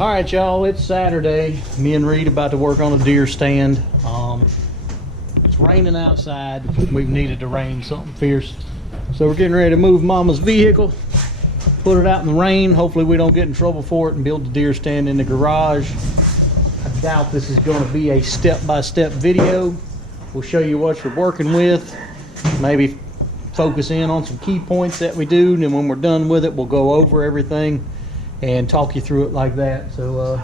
All right, y'all, it's Saturday. Me and Reed about to work on a deer stand. It's raining outside. We've needed to rain something fierce. So we're getting ready to move Mama's vehicle, put it out in the rain. Hopefully we don't get in trouble for it and build the deer stand in the garage. I doubt this is going to be a step-by-step video. We'll show you what we're working with, maybe focus in on some key points that we do, and then when we're done with it, we'll go over everything and talk you through it like that. So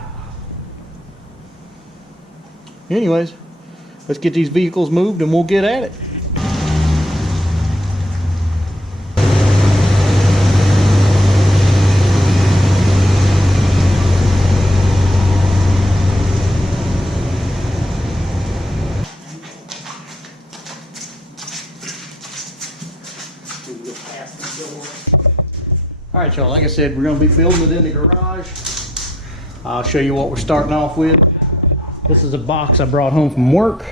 anyways, let's get these vehicles moved and we'll get at it. All right, y'all, like I said, we're going to be building it in the garage. I'll show you what we're starting off with. This is a box I brought home from work.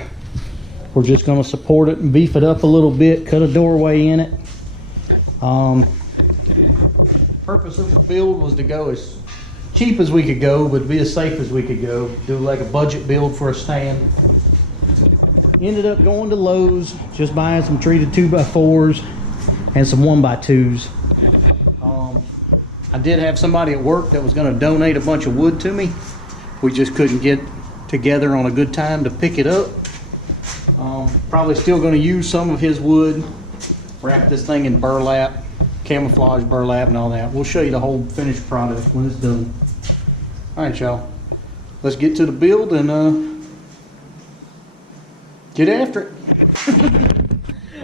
We're just going to support it and beef it up a little bit, cut a doorway in it. Purpose of the build was to go as cheap as we could go, but be as safe as we could go. Do like a budget build for a stand. Ended up going to Lowe's, just buying some treated 2x4s and some 1x2s. I did have somebody at work that was going to donate a bunch of wood to me. We just couldn't get together on a good time to pick it up. Probably still going to use some of his wood, wrap this thing in burlap, camouflage burlap and all that. We'll show you the whole finished product when it's done. All right, y'all, let's get to the build and get after it.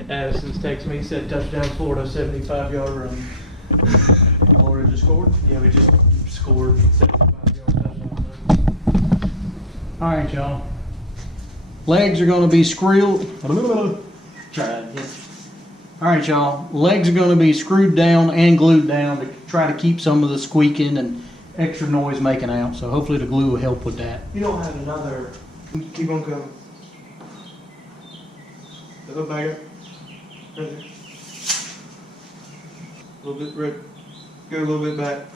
Addison's texted me, he said touchdown Florida, 75-yard run. Florida just scored? Yeah, we just scored 75-yard touchdown run. All right, y'all. Legs are going to be screwed. Try it again. All right, y'all. Legs are going to be screwed down and glued down to try to keep some of the squeaking and extra noise making out. So hopefully the glue will help with that. You don't have another. Keep on coming. Look back up. Right there. A little bit right. Go a little bit back.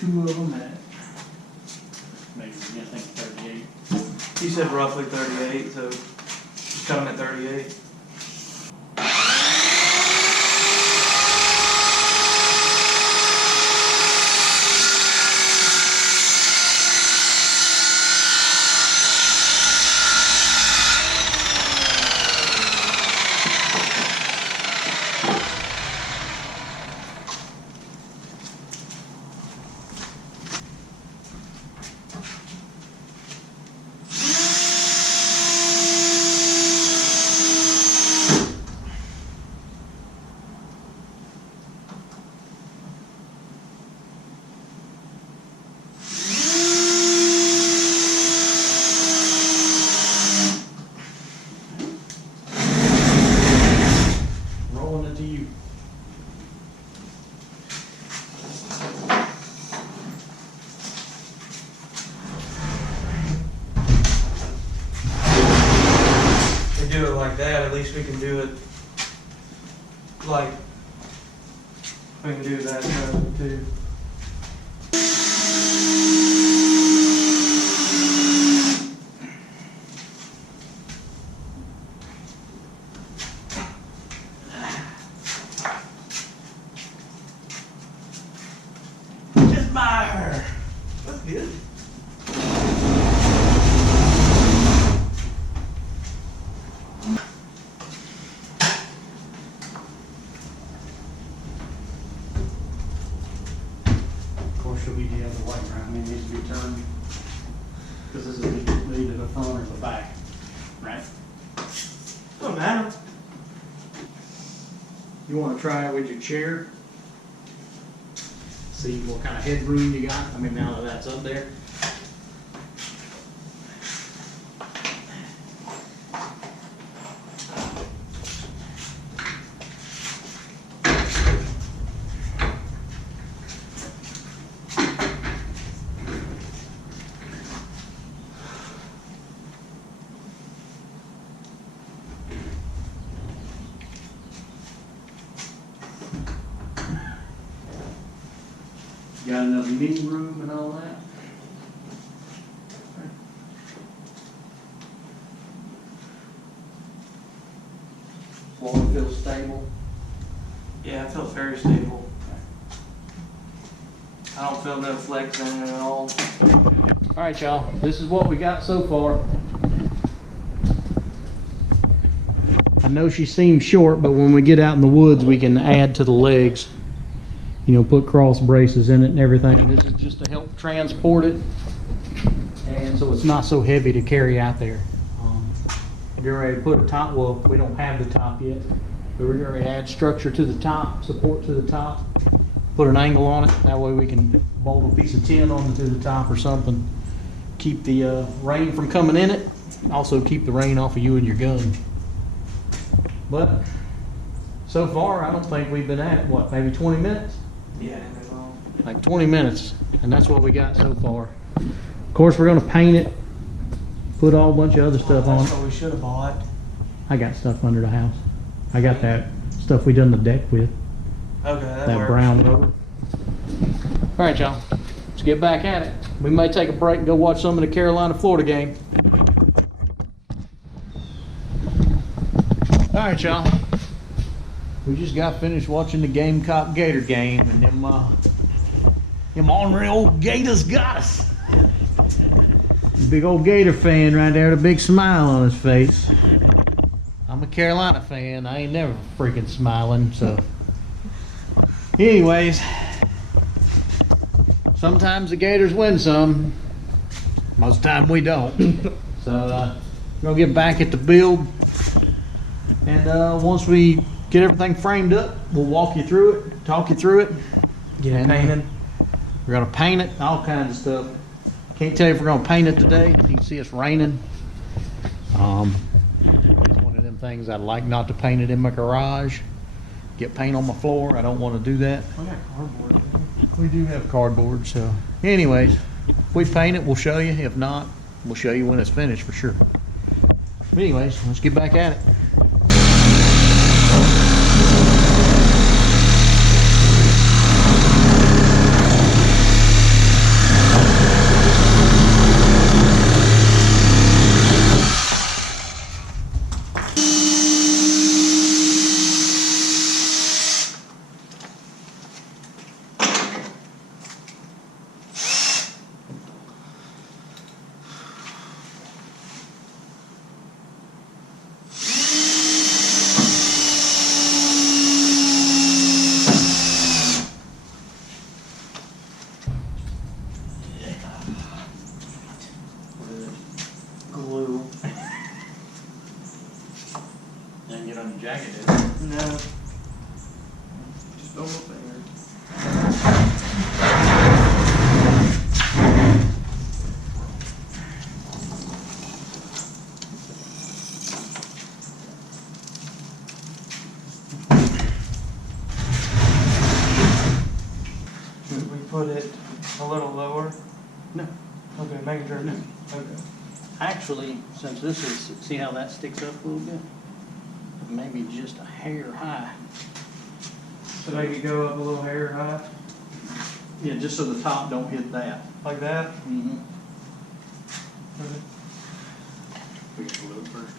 Two of them at maybe, I think 38. You said roughly 38, so just cut them at 38. Do it like that, at least we can do it like we can do that too. Just by her. That's good. She'll be the other way around. It needs to be turned because this is either the front or the back, right? Don't matter. You want to try it with your chair? See what kind of headroom you got. I mean, now that that's up there. Got another meeting room and all that. Floor feels stable. Yeah, it feels very stable. I don't feel no flex in it at all. All right, y'all, this is what we got so far. I know she seems short, but when we get out in the woods, we can add to the legs. You know, put cross braces in it and everything. This is just to help transport it, and so it's not so heavy to carry out there. We're getting ready to put a top. Well, we don't have the top yet, but we're going to add structure to the top, support to the top, put an angle on it. That way we can bolt a piece of tin onto the top or something. Keep the rain from coming in it. Also keep the rain off of you and your gun. But so far, I don't think we've been at it, what, maybe 20 minutes? Yeah, not at all. Like 20 minutes, and that's what we got so far. Of course, we're gonna paint it, put a whole bunch of other stuff on That's it. what we should have bought. I got stuff under the house. I got that stuff we done the deck with, Okay, that that works. brown rubber. All right, y'all, let's get back at it. We may take a break and go watch some of the Carolina-Florida game. All right, y'all. We just got finished watching the Gamecock Gator game, and them ornery old Gators got us. Big old Gator fan right there with a big smile on his face. I'm a Carolina fan. I ain't never freaking smiling, so. Anyways, sometimes the Gators win some. Most of the time we don't. So, we're gonna get back at the build. And once we get everything framed up, we'll walk you through it, talk you through it. Get it painted. We're gonna paint it, all kinds of stuff. Can't tell you if we're gonna paint it today. You can see it's raining. It's one of them things I'd like not to paint it in my garage. Get paint on my floor. I don't want to do that. We got cardboard. We do have cardboard, so. Anyways, if we paint it, we'll show you. If not, we'll show you when it's finished for sure. But anyways, let's get back at it. Glue. Didn't get on the jacket, did No. Just over there. Should we put it a little lower? No. Okay, making sure. No. Okay. Actually, since this is, see how that sticks up a little bit? Maybe just a hair high. So make it go up a little hair high, Yeah, just so the top don't hit that. like that? Mm-hmm. Okay. Fix it a little first.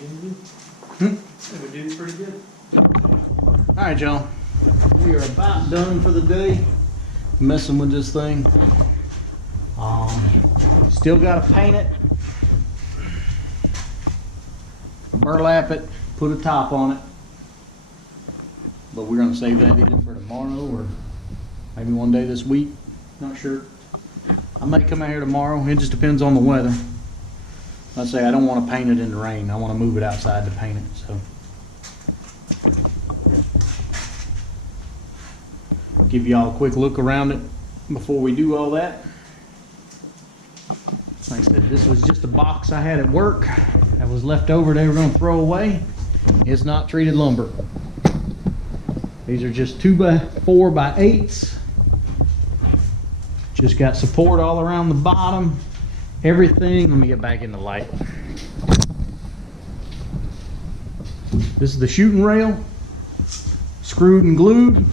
We did pretty good. All right, y'all. We are about done for the day. Messing with this thing. Still got to paint it, burlap it, put a top on it. But we're gonna save that either for tomorrow or maybe one day this week. Not sure. I may come out here tomorrow. It just depends on the weather. I say I don't want to paint it in the rain. I want to move it outside to paint it. So. Give y'all a quick look around it before we do all that. Like I said, this was just a box I had at work that was left over they were going to throw away. It's not treated lumber. These are just 2x4 by 8s. Just got support all around the bottom. Everything. Let me get back in the light. This is the shooting rail. Screwed and glued.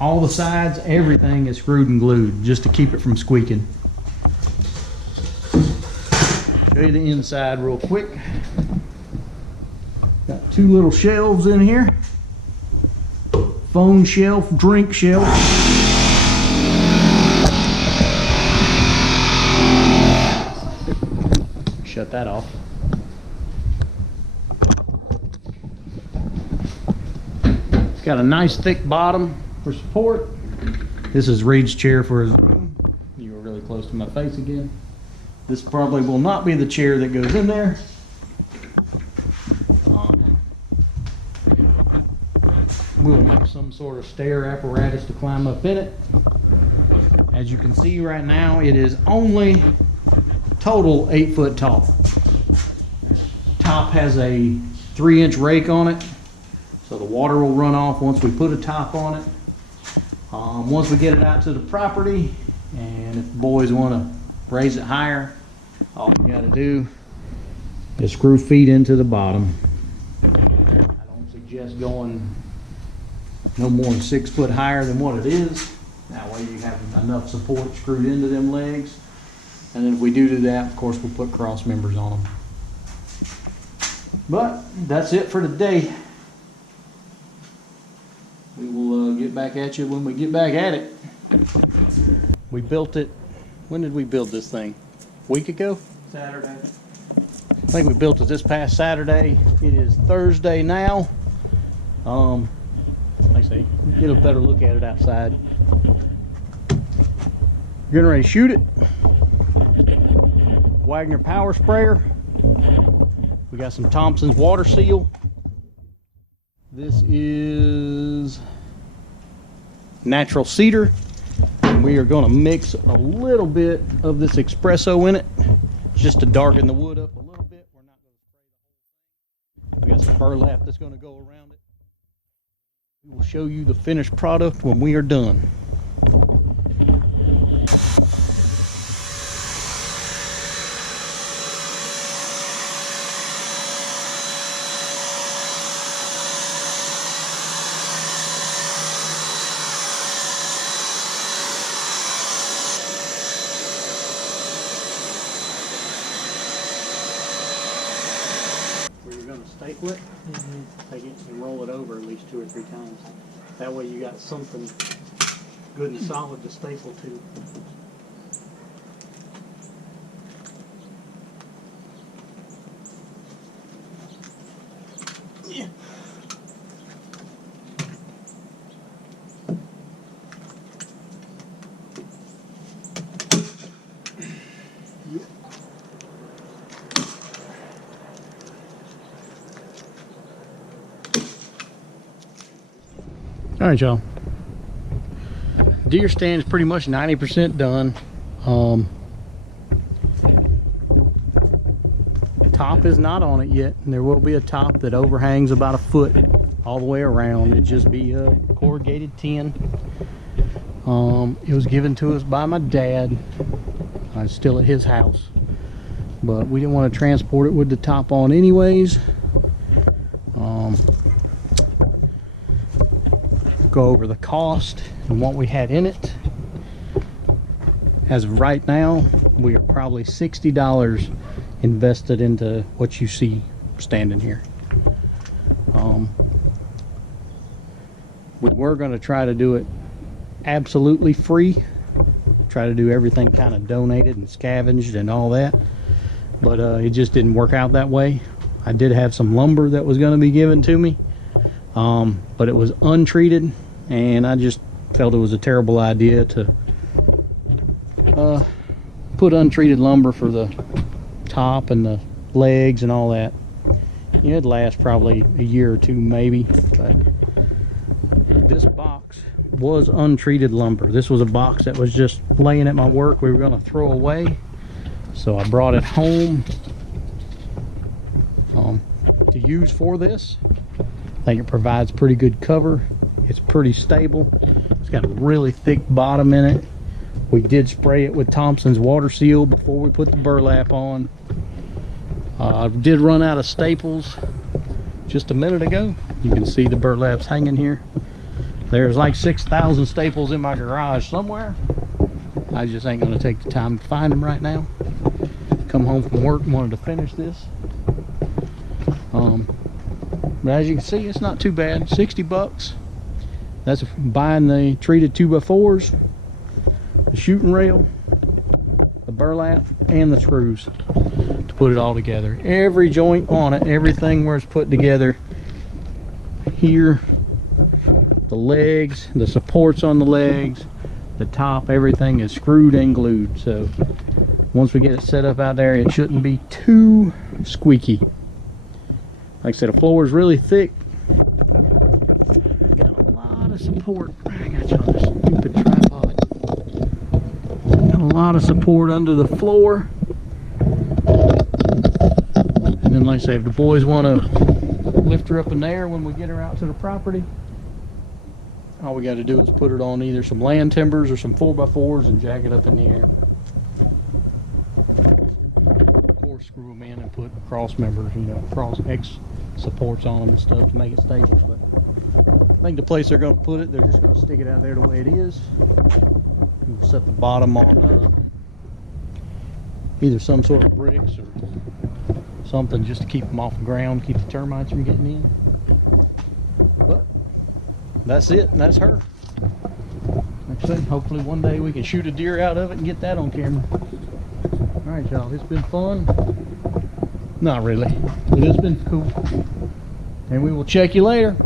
All the sides, everything is screwed and glued just to keep it from squeaking. Show you the inside real quick. Got 2 little shelves in here. Phone shelf, drink shelf. Shut that off. Got a nice thick bottom for support. This is Reed's chair for his room. You were really close to my face again. This probably will not be the chair that goes in there. We will make some sort of stair apparatus to climb up in it. As you can see right now, it is only total 8 foot tall. Top has a 3-inch rake on it, so the water will run off once we put a top on it. Once we get it out to the property, and if the boys want to raise it higher, all you got to do is screw feet into the bottom. I don't suggest going no more than 6 foot higher than what it is. That way you have enough support screwed into them legs. And then if we do that, of course, we'll put cross members on them. But that's it for today. We will get back at you when we get back at it. We built it. When did we build this thing? A week ago? Saturday. I think we built it this past Saturday. It is Thursday now. Like I say, get a better look at it outside. Getting ready to shoot it. Wagner power sprayer. We got some Thompson's Water Seal. This is natural cedar. And we are going to mix a little bit of this espresso in it just to darken the wood up a little bit. We're not going to spray the whole thing. We got some burlap that's going to go around it. We will show you the finished product when we are done. Staple it, take it and roll it over at least 2 or 3 times. That way you got something good and solid to staple to. Yeah. All right, y'all. Deer stand is pretty much 90% done. Top is not on it yet. There will be a top that overhangs about a foot all the way around. It'd just be a corrugated tin. It was given to us by my dad. It's still at his house, but we didn't want to transport it with the top on anyways. Go over the cost and what we had in it. As of right now, we are probably $60 invested into what you see standing here. We were going to try to do it absolutely free, try to do everything kind of donated and scavenged and all that, but it just didn't work out that way. I did have some lumber that was going to be given to me, but it was untreated, and I just felt it was a terrible idea to put untreated lumber for the top and the legs and all that. You know, it'd last probably a year or two maybe, but this box was untreated lumber. This was a box that was just laying at my work we were going to throw away, so I brought it home to use for this. I think it provides pretty good cover. It's pretty stable. It's got a really thick bottom in it. We did spray it with Thompson's Water Seal before we put the burlap on. I did run out of staples just a minute ago. You can see the burlap's hanging here. There's like 6,000 staples in my garage somewhere. I just ain't gonna take the time to find them right now. Come home from work and wanted to finish this. But as you can see, it's not too bad. 60 bucks. That's buying the treated 2x4s, the shooting rail, the burlap, and the screws to put it all together. Every joint on it, everything where it's put together here, the legs, the supports on the legs, the top, everything is screwed and glued. So once we get it set up out there, it shouldn't be too squeaky. Like I said, the floor is really thick. Got a lot of support. I got you on this stupid tripod. Got a lot of support under the floor. And then, like I say, if the boys want to lift her up in the air when we get her out to the property, all we got to do is put it on either some land timbers or some 4x4s and jack it up in the air. Of course, screw them in and put cross members, you know, cross X supports on them and stuff to make it stable. But I think the place they're going to put it, they're just going to stick it out there the way it is. We'll set the bottom on either some sort of bricks or something just to keep them off the ground, keep the termites from getting in. But that's it, and that's her. Like I said, hopefully one day we can shoot a deer out of it and get that on camera. Alright y'all, it's been fun. Not really, but it's been cool. And we will check you later.